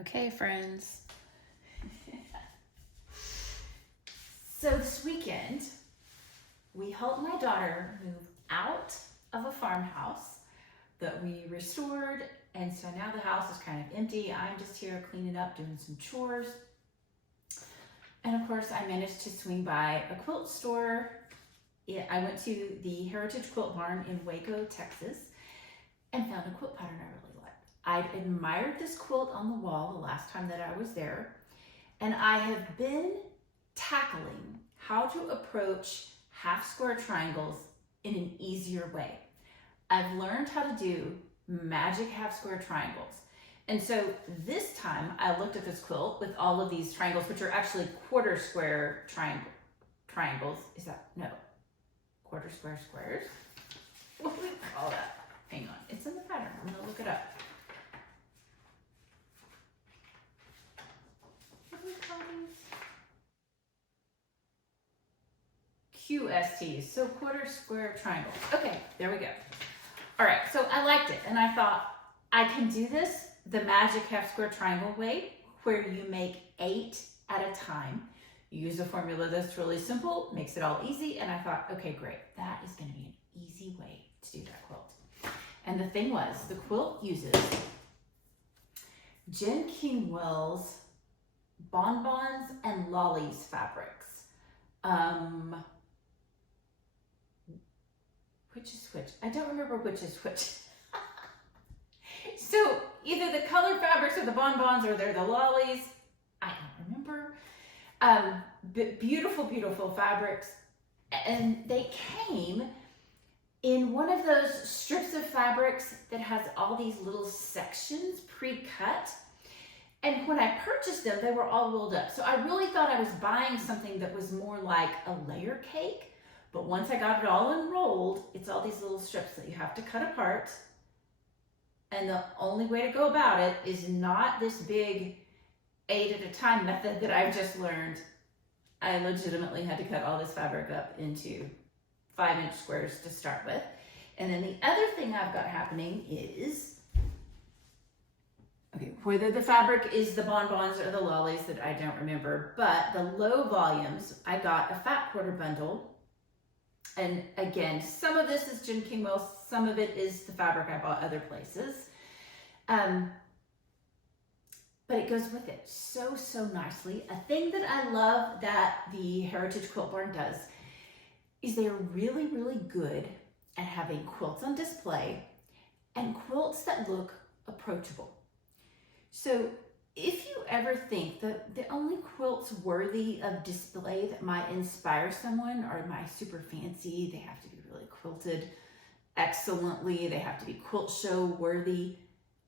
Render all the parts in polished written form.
Okay, friends. So this weekend, we helped my daughter move out of a farmhouse that we restored, and so now the house is kind of empty. I'm just here cleaning up, doing some chores. And of course, I managed to swing by a quilt store. I went to the Heritage Quilt Barn in Waco, Texas, and found a quilt pattern I really liked. I'd admired this quilt on the wall the last time that I was there, and I have been tackling how to approach half square triangles in an easier way. I've learned how to do magic half square triangles. And so this time I looked at this quilt with all of these triangles, which are actually quarter square triangles. Is that, no, quarter square squares? What do we call that? Hang on, it's in the pattern, I'm gonna look it up. What do we call these? HSTs, so quarter square triangles. Okay, there we go. All right, so I liked it, and I thought I can do this the magic half square triangle way, where you make 8 at a time. You use a formula that's really simple, makes it all easy, and I thought, okay, great, that is gonna be an easy way to do that quilt. And the thing was, the quilt uses Jen Kingwell's Bonbons and Lollies fabrics. Which is which? I don't remember which is which. So either the colored fabrics are the bonbons or they're the lollies. I don't remember. But beautiful, beautiful fabrics. And they came in one of those strips of fabrics that has all these little sections pre-cut. And when I purchased them, they were all rolled up. So I really thought I was buying something that was more like a layer cake. But once I got it all unrolled, it's all these little strips that you have to cut apart. And the only way to go about it is not this big 8 at a time method that I've just learned. I legitimately had to cut all this fabric up into 5-inch squares to start with. And then the other thing I've got happening is, okay, whether the fabric is the bonbons or the lollies that I don't remember, but the low volumes, I got a fat quarter bundle. And again, some of this is Jen Kingwell, some of it is the fabric I bought other places. But it goes with it so, so nicely. A thing that I love that the Heritage Quilt Barn does is they're really, really good at having quilts on display and quilts that look approachable. So if you ever think that the only quilts worthy of display that might inspire someone are my super fancy, they have to be really quilted excellently, they have to be quilt show worthy.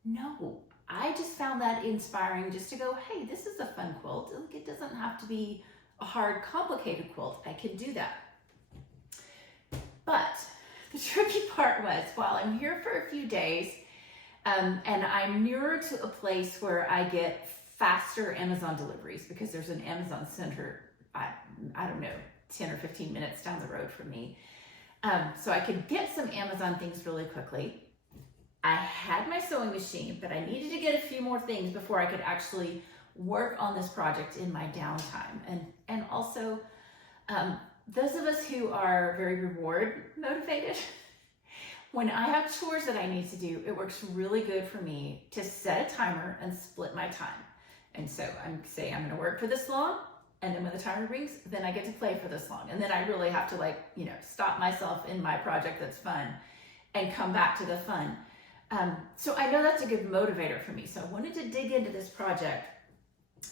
No, I just found that inspiring just to go, hey, this is a fun quilt. It doesn't have to be a hard, complicated quilt. I can do that. But the tricky part was, while I'm here for a few days, and I'm nearer to a place where I get faster Amazon deliveries because there's an Amazon center, I don't know, 10 or 15 minutes down the road from me. So I could get some Amazon things really quickly. I had my sewing machine, but I needed to get a few more things before I could actually work on this project in my downtime. And also, those of us who are very reward motivated, when I have chores that I need to do, it works really good for me to set a timer and split my time. And so I'm going to work for this long, and then when the timer rings, then I get to play for this long. And then I really have to stop myself in my project that's fun and come back to the fun. So I know that's a good motivator for me. So I wanted to dig into this project.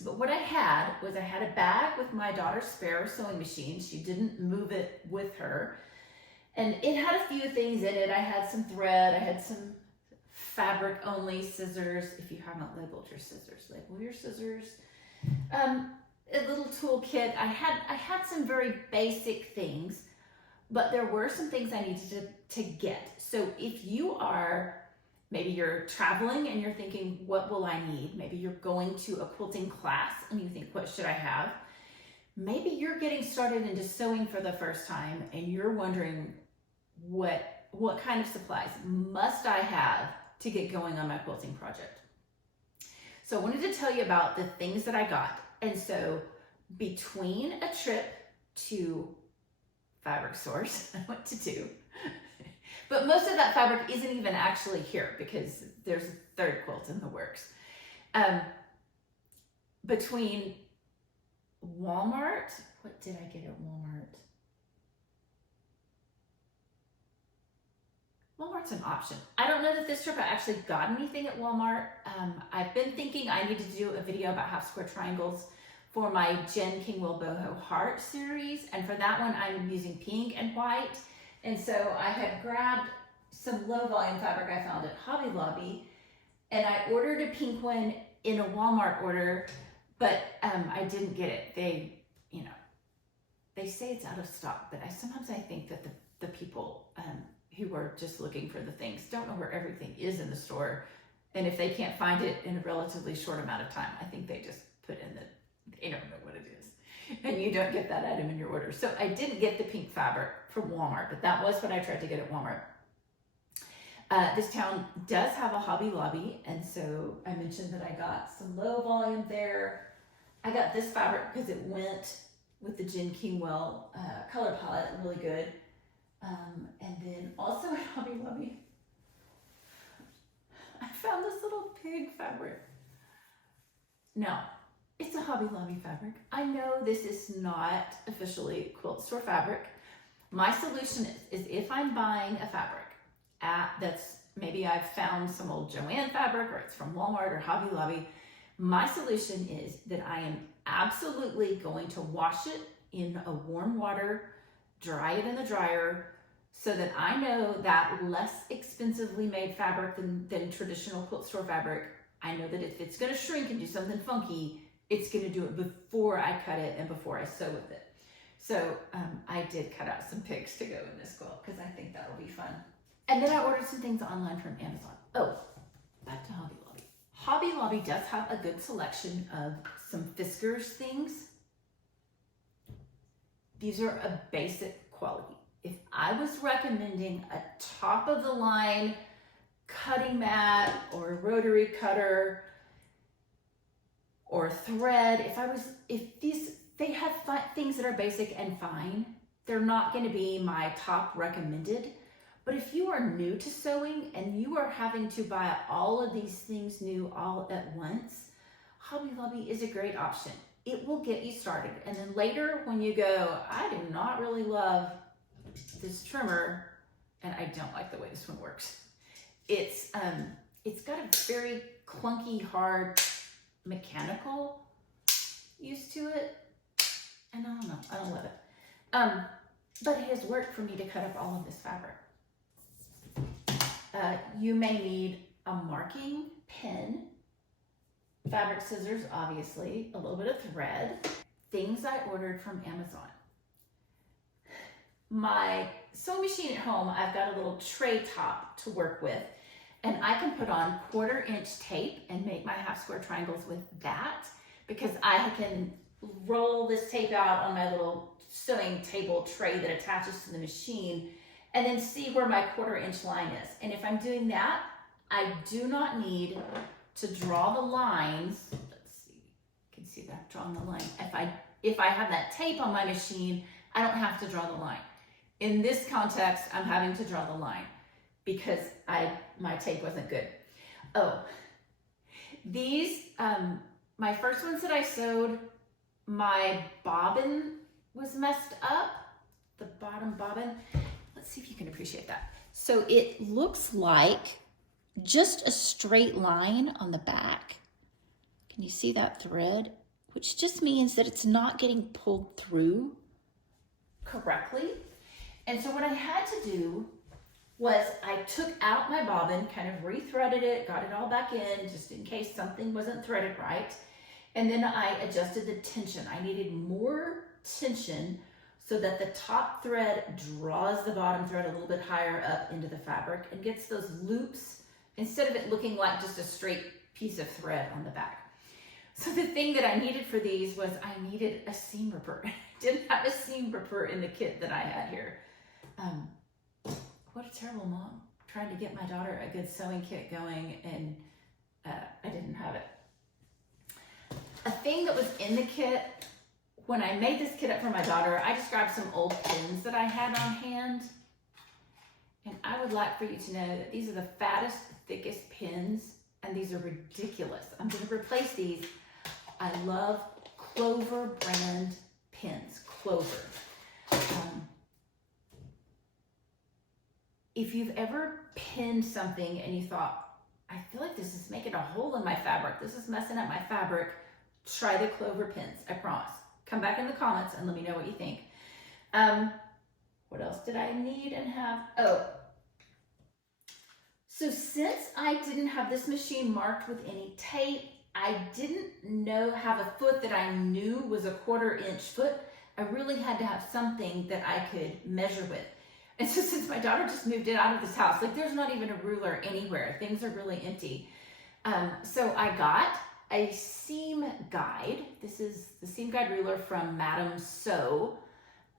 But what I had was a bag with my daughter's spare sewing machine. She didn't move it with her. And it had a few things in it. I had some thread, I had some fabric only scissors. If you haven't labeled your scissors, label your scissors. A little toolkit. I had some very basic things, but there were some things I needed to get. So if you are, maybe you're traveling and you're thinking, what will I need? Maybe you're going to a quilting class and you think, what should I have? Maybe you're getting started into sewing for the first time and you're wondering, what kind of supplies must I have to get going on my quilting project? So I wanted to tell you about the things that I got. And so between a trip to Fabric Source, I went to two, but most of that fabric isn't even actually here because there's a third quilt in the works. Between Walmart, what did I get at Walmart? Walmart's an option. I don't know that this trip I actually got anything at Walmart. I've been thinking I need to do a video about half square triangles for my Jen Kingwell Boho Heart series. And for that one, I'm using pink and white. And so I had grabbed some low volume fabric I found at Hobby Lobby, and I ordered a pink one in a Walmart order, but I didn't get it. They, they say it's out of stock, but sometimes I think that the people who are just looking for the things don't know where everything is in the store. And if they can't find it in a relatively short amount of time, I think they just put in they don't know what it is. And you don't get that item in your order. So I didn't get the pink fabric from Walmart, but that was what I tried to get at Walmart. This town does have a Hobby Lobby, and so I mentioned that I got some low volume there. I got this fabric because it went with the Jen Kingwell color palette, really good. And then also at Hobby Lobby, I found this little pig fabric. No, it's a Hobby Lobby fabric. I know this is not officially quilt store fabric. My solution is if I'm buying a fabric that's maybe I've found some old Joanne fabric or it's from Walmart or Hobby Lobby, my solution is that I am absolutely going to wash it in a warm water, dry it in the dryer, so that I know that less expensively made fabric than traditional quilt store fabric, I know that if it's going to shrink and do something funky, it's going to do it before I cut it and before I sew with it. So I did cut out some pigs to go in this quilt because I think that'll be fun. And then I ordered some things online from Amazon. Oh, back to Hobby Lobby. Hobby Lobby does have a good selection of some Fiskars things. These are a basic quality. If I was recommending a top of the line cutting mat or a rotary cutter or thread, they have things that are basic and fine. They're not going to be my top recommended. But if you are new to sewing and you are having to buy all of these things new all at once, Hobby Lobby is a great option. It will get you started. And then later when you go, I do not really love this trimmer and I don't like the way this one works. It's got a very clunky, hard, mechanical use to it. And I don't know, I don't love it. But it has worked for me to cut up all of this fabric. You may need a marking pen, fabric scissors, obviously, a little bit of thread, things I ordered from Amazon. My sewing machine at home, I've got a little tray top to work with, and I can put on 1/4-inch tape and make my half square triangles with that because I can roll this tape out on my little sewing table tray that attaches to the machine and then see where my 1/4-inch line is. And if I'm doing that, I do not need to draw the lines. Let's see, you can see that drawing the line. If I have that tape on my machine, I don't have to draw the line. In this context, I'm having to draw the line because my tape wasn't good. Oh, these, my first ones that I sewed, my bobbin was messed up, the bottom bobbin. Let's see if you can appreciate that. So it looks like just a straight line on the back. Can you see that thread? Which just means that it's not getting pulled through correctly. And so what I had to do was I took out my bobbin, kind of rethreaded it, got it all back in just in case something wasn't threaded right. And then I adjusted the tension. I needed more tension so that the top thread draws the bottom thread a little bit higher up into the fabric and gets those loops instead of it looking like just a straight piece of thread on the back. So the thing that I needed for these was I needed a seam ripper. I didn't have a seam ripper in the kit that I had here. What a terrible mom, trying to get my daughter a good sewing kit going and I didn't have it. thing that was in the kit, when I made this kit up for my daughter, I just grabbed some old pins that I had on hand. And I would like for you to know that these are the fattest, thickest pins, and these are ridiculous. I'm gonna replace these. I love Clover brand pins, Clover. If you've ever pinned something and you thought, I feel like this is making a hole in my fabric, this is messing up my fabric, try the Clover pins, I promise. Come back in the comments and let me know what you think. What else did I need and have? Oh, so since I didn't have this machine marked with any tape, I didn't have a foot that I knew was a 1/4 inch foot. I really had to have something that I could measure with. And so since my daughter just moved in out of this house, like there's not even a ruler anywhere. Things are really empty. So I got a seam guide. This is the seam guide ruler from Madame Sew.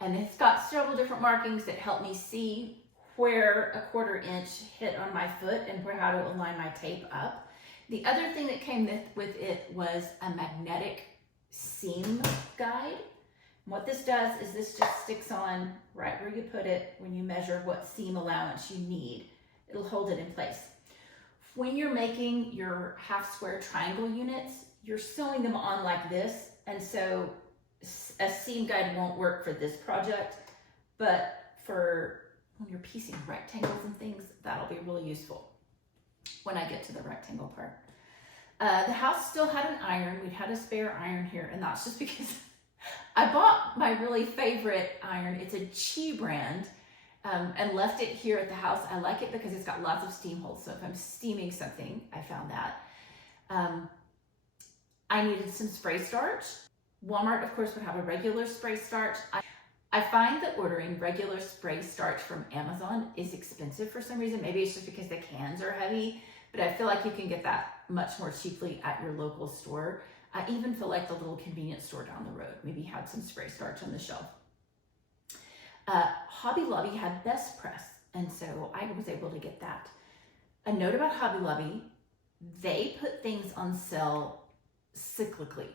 And it's got several different markings that help me see where a 1/4 inch hit on my foot and how to align my tape up. The other thing that came with it was a magnetic seam guide. What this does is this just sticks on right where you put it when you measure what seam allowance you need. It'll hold it in place. When you're making your half square triangle units, you're sewing them on like this, and so a seam guide won't work for this project, but for when you're piecing rectangles and things, that'll be really useful when I get to the rectangle part. The house still had an iron. We'd had a spare iron here, and that's just because I bought my really favorite iron. It's a Chi brand, and left it here at the house. I like it because it's got lots of steam holes, so if I'm steaming something, I found that. I needed some spray starch. Walmart, of course, would have a regular spray starch. I find that ordering regular spray starch from Amazon is expensive for some reason. Maybe it's just because the cans are heavy, but I feel like you can get that much more cheaply at your local store. I even feel like the little convenience store down the road maybe had some spray starch on the shelf. Hobby Lobby had Best Press, and so I was able to get that. A note about Hobby Lobby, they put things on sale cyclically.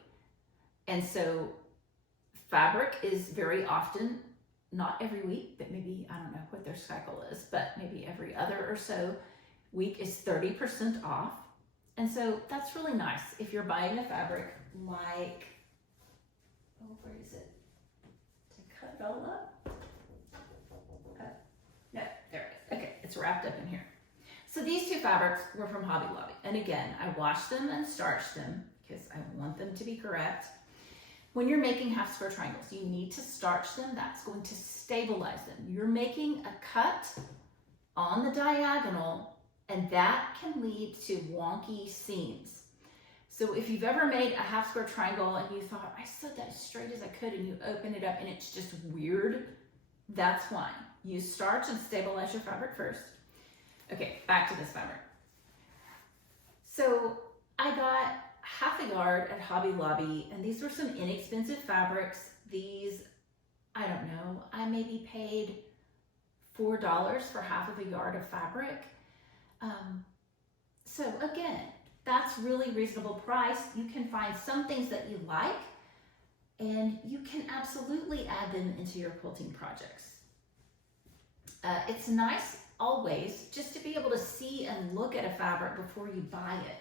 And so fabric is very often, not every week, but maybe, I don't know what their cycle is, but maybe every other or so week is 30% off. And so that's really nice if you're buying a fabric like, oh, where is it? To cut it all up? No, there it is. Okay, it's wrapped up in here. So these two fabrics were from Hobby Lobby. And again, I washed them and starched them because I want them to be correct. When you're making half square triangles, you need to starch them. That's going to stabilize them. You're making a cut on the diagonal, and that can lead to wonky seams. So if you've ever made a half square triangle and you thought, I sewed that as straight as I could, and you open it up and it's just weird, that's why. Use starch and stabilize your fabric first. Okay, back to this fabric. So I got half a yard at Hobby Lobby, and these were some inexpensive fabrics. These, I don't know, I maybe paid $4 for half of a yard of fabric. So again, that's really reasonable price. You can find some things that you like, and you can absolutely add them into your quilting projects. It's nice always just to be able to see and look at a fabric before you buy it.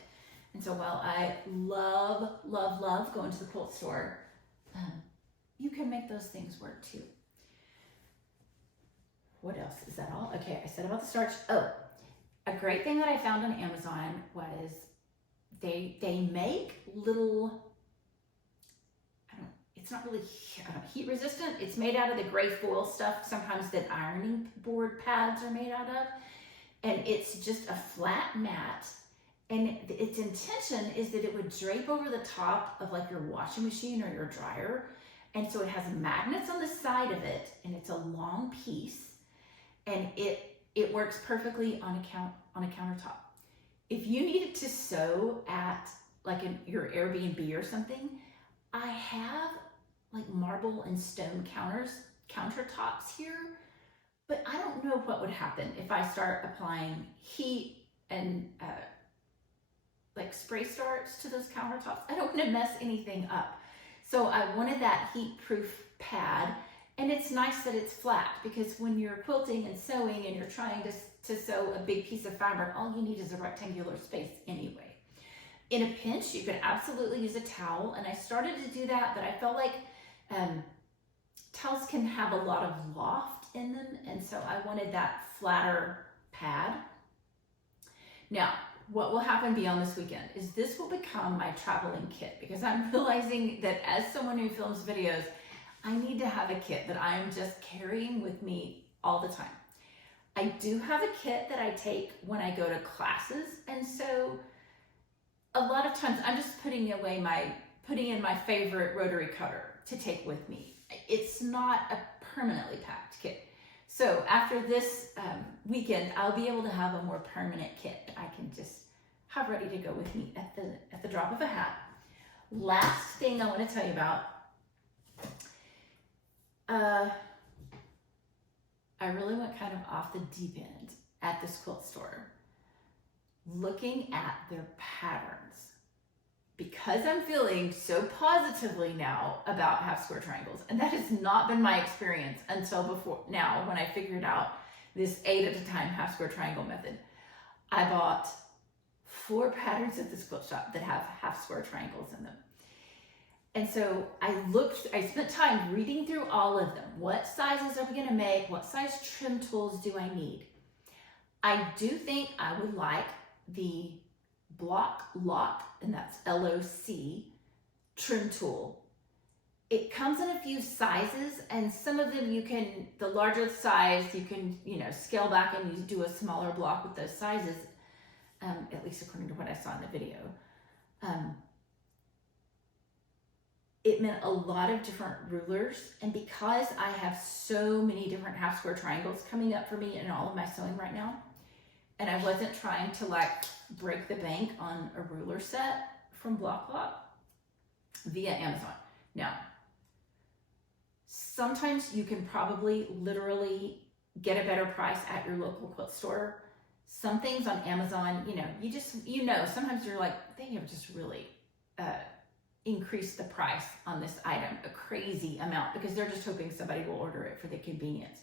And so while I love, love, love going to the quilt store, you can make those things work too. What else? Is that all? Okay, I said about the starch. Oh, a great thing that I found on Amazon was they make little, it's not really heat resistant. It's made out of the gray foil stuff, sometimes that ironing board pads are made out of. And it's just a flat mat. And its intention is that it would drape over the top of like your washing machine or your dryer. And so it has magnets on the side of it, and it's a long piece, and it works perfectly on a countertop. If you needed to sew at like your Airbnb or something, I have like marble and stone countertops here, but I don't know what would happen if I start applying heat and like spray starch to those countertops. I don't want to mess anything up. So I wanted that heat-proof pad, and it's nice that it's flat, because when you're quilting and sewing and you're trying to sew a big piece of fabric, all you need is a rectangular space anyway. In a pinch, you could absolutely use a towel, and I started to do that, but I felt like towels can have a lot of loft in them, and so I wanted that flatter pad. Now, what will happen beyond this weekend is this will become my traveling kit, because I'm realizing that as someone who films videos, I need to have a kit that I'm just carrying with me all the time. I do have a kit that I take when I go to classes, and so a lot of times I'm just putting in my favorite rotary cutter to take with me. It's not a permanently packed kit. So after this weekend, I'll be able to have a more permanent kit I can just have ready to go with me at the drop of a hat. Last thing I want to tell you about, I really went kind of off the deep end at this quilt store, looking at their patterns, because I'm feeling so positively now about half square triangles, and that has not been my experience until before now, when I figured out this 8 at a time half square triangle method. I bought 4 patterns at this quilt shop that have half square triangles in them. And so I spent time reading through all of them. What sizes are we gonna make? What size trim tools do I need? I do think I would like the Block Lock, and that's LOC, trim tool. It comes in a few sizes, and some of them the larger size, you can, scale back and you do a smaller block with those sizes, at least according to what I saw in the video. It meant a lot of different rulers, and because I have so many different half square triangles coming up for me in all of my sewing right now, and I wasn't trying to break the bank on a ruler set from Block Lock via Amazon. Now, sometimes you can probably literally get a better price at your local quilt store. Some things on Amazon, sometimes you're like, they have just really increased the price on this item a crazy amount, because they're just hoping somebody will order it for the convenience.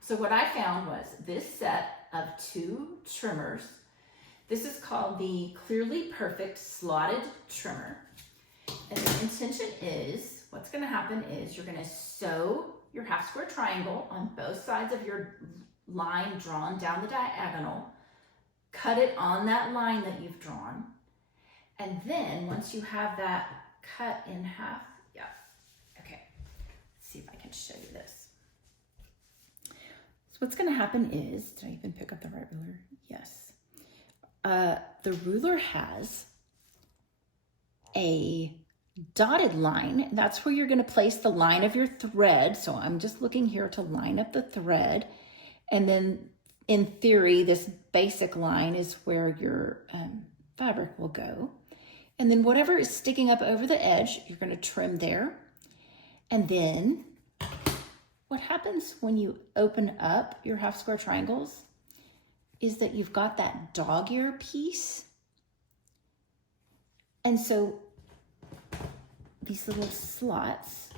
So what I found was this set of 2 trimmers. This is called the Clearly Perfect Slotted Trimmer. And the intention is, what's gonna happen is you're gonna sew your half square triangle on both sides of your line drawn down the diagonal, cut it on that line that you've drawn, and then once you have that cut in half, let's see if I can show you this. So what's gonna happen is, did I even pick up the right ruler? Yes. The ruler has a dotted line. That's where you're gonna place the line of your thread. So I'm just looking here to line up the thread. And then in theory, this basic line is where your fabric will go. And then whatever is sticking up over the edge, you're gonna trim there. And then what happens when you open up your half square triangles is that you've got that dog ear piece. And so these little slots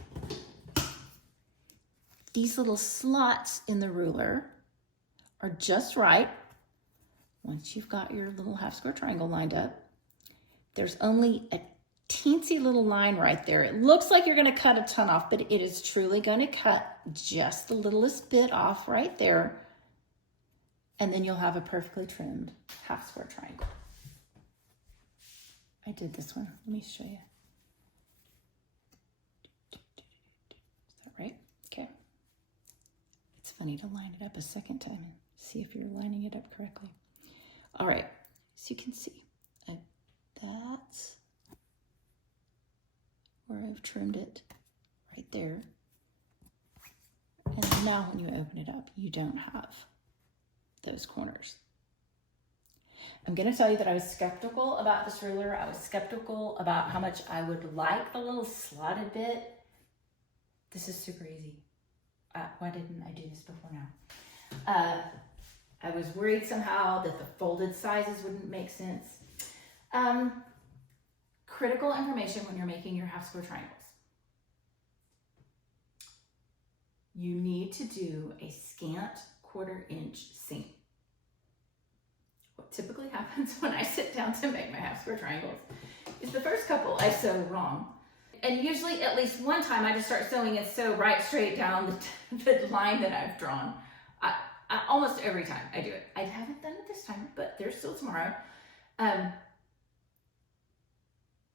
in the ruler are just right. Once you've got your little half square triangle lined up, there's only a teensy little line right there. It looks like you're gonna cut a ton off, but it is truly gonna cut just the littlest bit off right there. And then you'll have a perfectly trimmed half square triangle. I did this one, let me show you. Is that right? Okay. It's funny to line it up a second time and see if you're lining it up correctly. All right, so you can see that's where I've trimmed it right there. And now when you open it up, you don't have those corners. I'm gonna tell you that I was skeptical about this ruler. I was skeptical about how much I would like the little slotted bit. This is super easy. Why didn't I do this before now? I was worried somehow that the folded sizes wouldn't make sense. Critical information when you're making your half square triangles. you need to do a scant 1/4 inch seam. What typically happens when I sit down to make my half square triangles is the first couple I sew wrong. And usually at least one time I just start sewing and sew right straight down the line that I've drawn. Almost every time I do it. I haven't done it this time, but there's still tomorrow.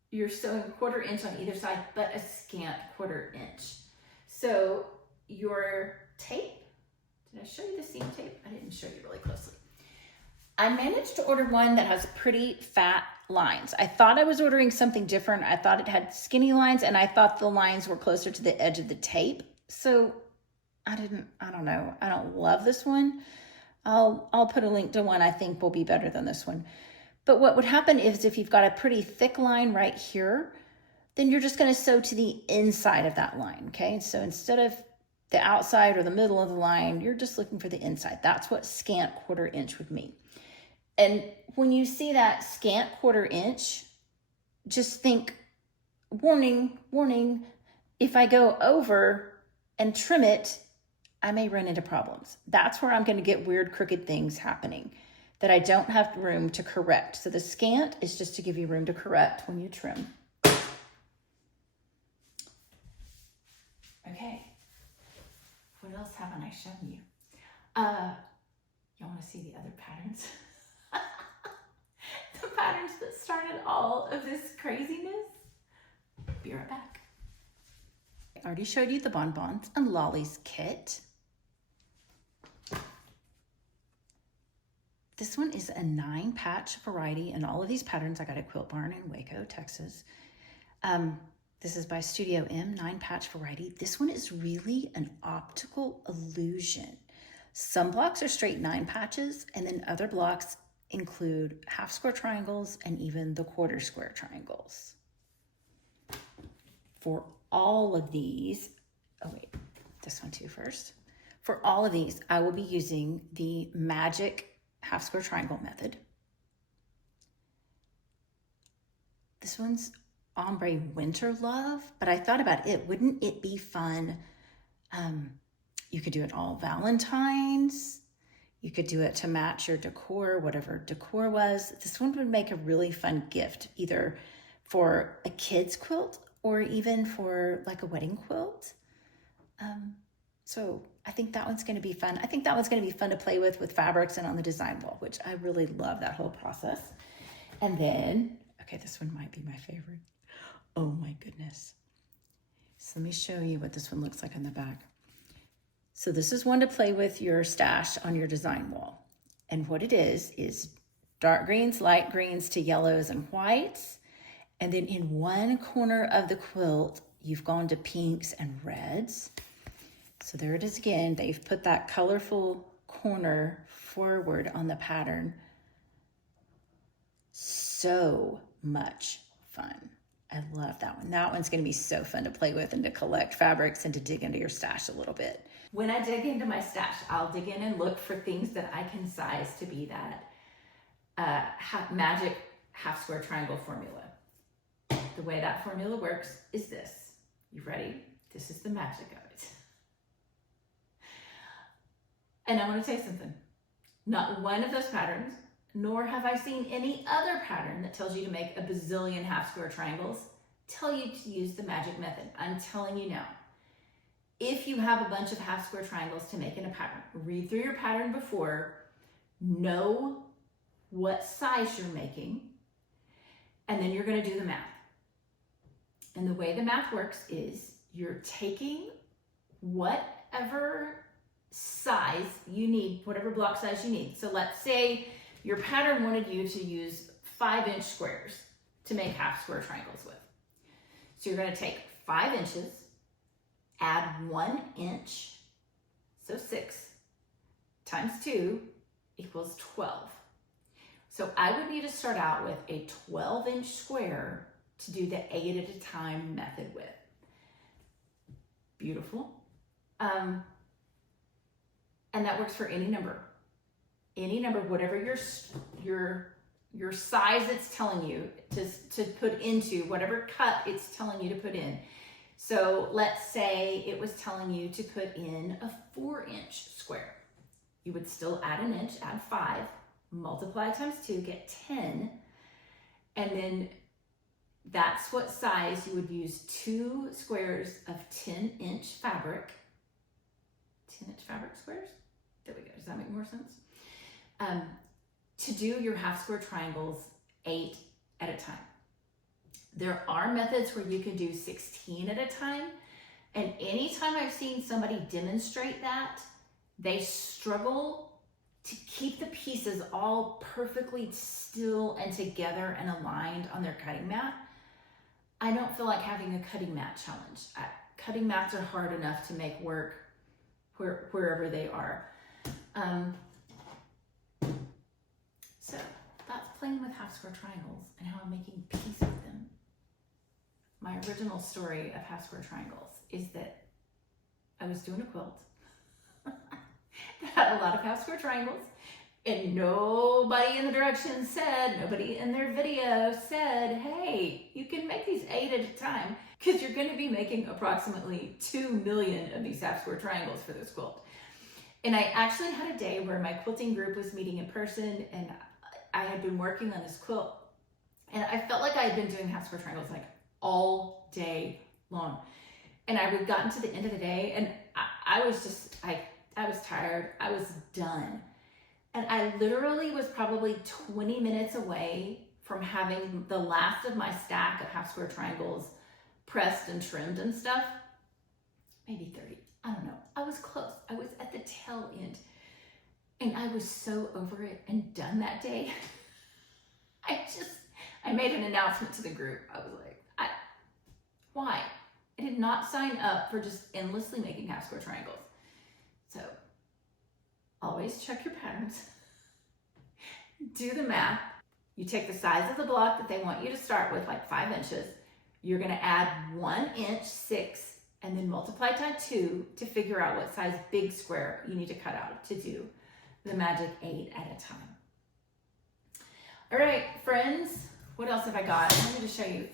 You're sewing 1/4 inch on either side, but a scant 1/4 inch. So your tape, did I show you the seam tape? I didn't show you really closely. I managed to order one that has pretty fat lines. I thought I was ordering something different. I thought it had skinny lines, and I thought the lines were closer to the edge of the tape. So I don't know. I don't love this one. I'll put a link to one I think will be better than this one. But what would happen is if you've got a pretty thick line right here, then you're just going to sew to the inside of that line, okay? So instead of the outside or the middle of the line, you're just looking for the inside. That's what scant 1/4 inch would mean. And when you see that scant 1/4 inch, just think, warning, warning, if I go over and trim it, I may run into problems. That's where I'm going to get weird, crooked things happening that I don't have room to correct. So the scant is just to give you room to correct when you trim. Okay. What else haven't I shown you? Y'all want to see the other patterns? The patterns that started all of this craziness? Be right back. I already showed you the bonbons and Lolly's kit. This one is a 9-patch variety, and all of these patterns I got at Quilt Barn in Waco, Texas. This is by Studio M, 9-patch variety. This one is really an optical illusion. Some blocks are straight 9 patches, and then other blocks include half square triangles and even the 1/4 square triangles. For all of these, oh wait, this one too first. For all of these, I will be using the magic half square triangle method. This one's ombre winter love, but I thought about it. Wouldn't it be fun? You could do it all Valentine's. You could do it to match your decor, whatever decor was. This one would make a really fun gift, either for a kid's quilt or even for like a wedding quilt. So I think that one's going to be fun. I think that one's going to be fun to play with fabrics and on the design wall, which I really love that whole process. And then, okay, this one might be my favorite. Oh my goodness. So let me show you what this one looks like on the back. So this is one to play with your stash on your design wall. And what it is dark greens, light greens to yellows and whites. And then in one corner of the quilt, you've gone to pinks and reds. So there it is again. They've put that colorful corner forward on the pattern. So much fun. I love that one. That one's going to be so fun to play with and to collect fabrics and to dig into your stash a little bit. When I dig into my stash, I'll dig in and look for things that I can size to be that magic half square triangle formula. The way that formula works is this. You ready? This is the magic of it. And I want to tell you something. Not one of those patterns, nor have I seen any other pattern that tells you to make a bazillion half square triangles, tell you to use the magic method. I'm telling you now. If you have a bunch of half square triangles to make in a pattern, read through your pattern before, know what size you're making, and then you're going to do the math. And the way the math works is you're taking whatever size you need, whatever block size you need. So let's say your pattern wanted you to use 5-inch squares to make half square triangles with. So you're going to take 5 inches, add 1 inch, so 6 times 2 equals 12. So I would need to start out with a 12-inch square to do the 8 at a time method with. Beautiful. And that works for any number. Any number, whatever your size it's telling you to put into, whatever cut it's telling you to put in. So let's say it was telling you to put in a 4-inch square. You would still add an inch, add 5, multiply times 2, get 10, and then that's what size you would use 2 squares of 10-inch fabric. 10-inch fabric squares? There we go. Does that make more sense? To do your half square triangles 8 at a time. There are methods where you can do 16 at a time, and anytime I've seen somebody demonstrate that, they struggle to keep the pieces all perfectly still and together and aligned on their cutting mat. I don't feel like having a cutting mat challenge. Cutting mats are hard enough to make work wherever they are. So that's playing with half square triangles and how I'm making peace with them. My original story of half square triangles is that I was doing a quilt that had a lot of half square triangles, and nobody in the directions said, nobody in their video said, hey, you can make these 8 at a time because you're going to be making approximately 2 million of these half square triangles for this quilt. And I actually had a day where my quilting group was meeting in person, and I had been working on this quilt, and I felt like I had been doing half square triangles like all day long. And I had gotten to the end of the day, and I was tired. I was done. And I literally was probably 20 minutes away from having the last of my stack of half square triangles pressed and trimmed and stuff. Maybe 30, I don't know. I was close. I was at the tail end. And I was so over it and done that day. I made an announcement to the group. I was like, why? I did not sign up for just endlessly making half square triangles. So always check your patterns. Do the math. You take the size of the block that they want you to start with, like 5 inches. You're going to add 1 inch, 6, and then multiply times 2 to figure out what size big square you need to cut out to do the magic 8 at a time. All right, friends, what else have I got? I'm going to show you.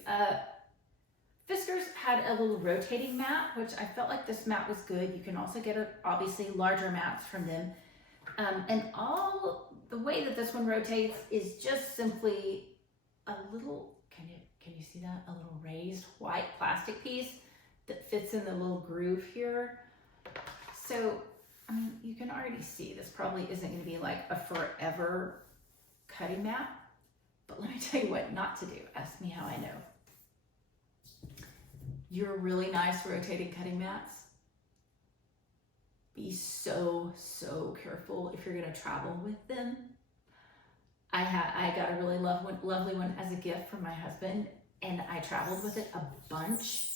Fiskars had a little rotating mat, which I felt like this mat was good. You can also get obviously larger mats from them. And all the way that this one rotates is just simply a little, can you see that? A little raised white plastic piece that fits in the little groove here. So, I mean, you can already see this probably isn't going to be like a forever cutting mat, but let me tell you what not to do. Ask me how I know. Your really nice rotating cutting mats, be so careful if you're going to travel with them. I got a really lovely one as a gift from my husband, and I traveled with it a bunch.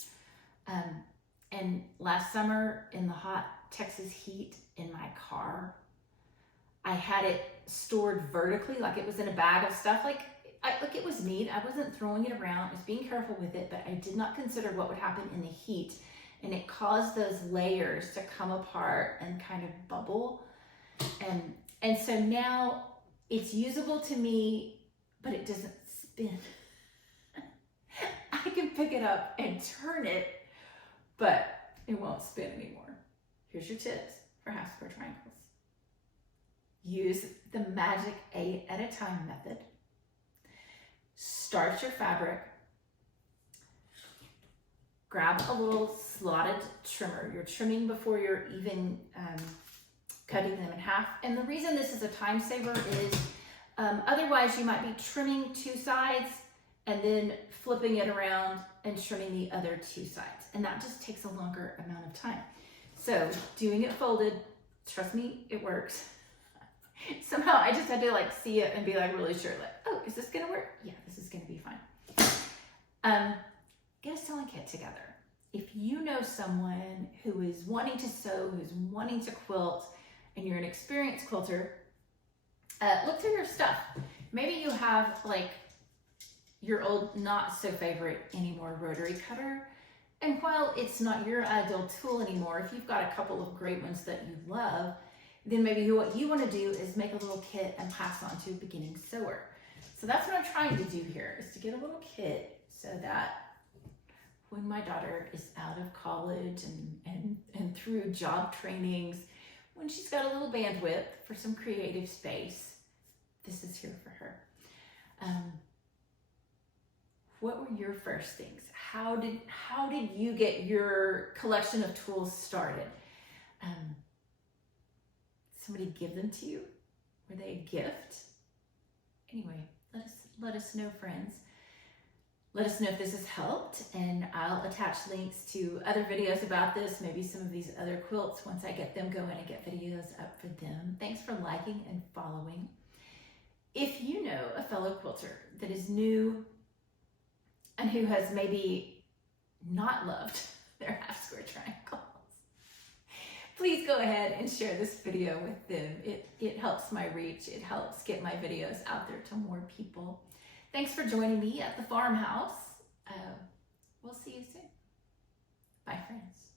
And last summer in the hot Texas heat in my car, I had it stored vertically, like it was in a bag of stuff. Like it was neat. I wasn't throwing it around. I was being careful with it, but I did not consider what would happen in the heat. And it caused those layers to come apart and kind of bubble. And so now it's usable to me, but it doesn't spin. I can pick it up and turn it, but it won't spin anymore. Here's your tips for half square triangles. Use the magic 8 at a time method. Start your fabric. Grab a little slotted trimmer. You're trimming before you're even cutting them in half. And the reason this is a time saver is otherwise you might be trimming 2 sides and then flipping it around and trimming the other 2 sides. And that just takes a longer amount of time. So doing it folded, trust me, it works. Somehow I just had to like see it and be like really sure, like, oh, is this gonna work? Yeah, this is gonna be fine. Get a sewing kit together. If you know someone who is wanting to sew, who's wanting to quilt, and you're an experienced quilter, look through your stuff. Maybe you have like your old not so favorite anymore rotary cutter. And while it's not your ideal tool anymore, if you've got a couple of great ones that you love, then maybe what you want to do is make a little kit and pass on to a beginning sewer. So that's what I'm trying to do here, is to get a little kit so that when my daughter is out of college and through job trainings, when she's got a little bandwidth for some creative space, this is here for her. What were your first things? How did you get your collection of tools started? Somebody give them to you? Were they a gift? Anyway, let us know, friends. Let us know if this has helped, and I'll attach links to other videos about this, maybe some of these other quilts once I get them going and get videos up for them. Thanks for liking and following. If you know a fellow quilter that is new and who has maybe not loved their half square triangles, please go ahead and share this video with them. It helps my reach. It helps get my videos out there to more people. Thanks for joining me at the farmhouse. We'll see you soon. Bye, friends.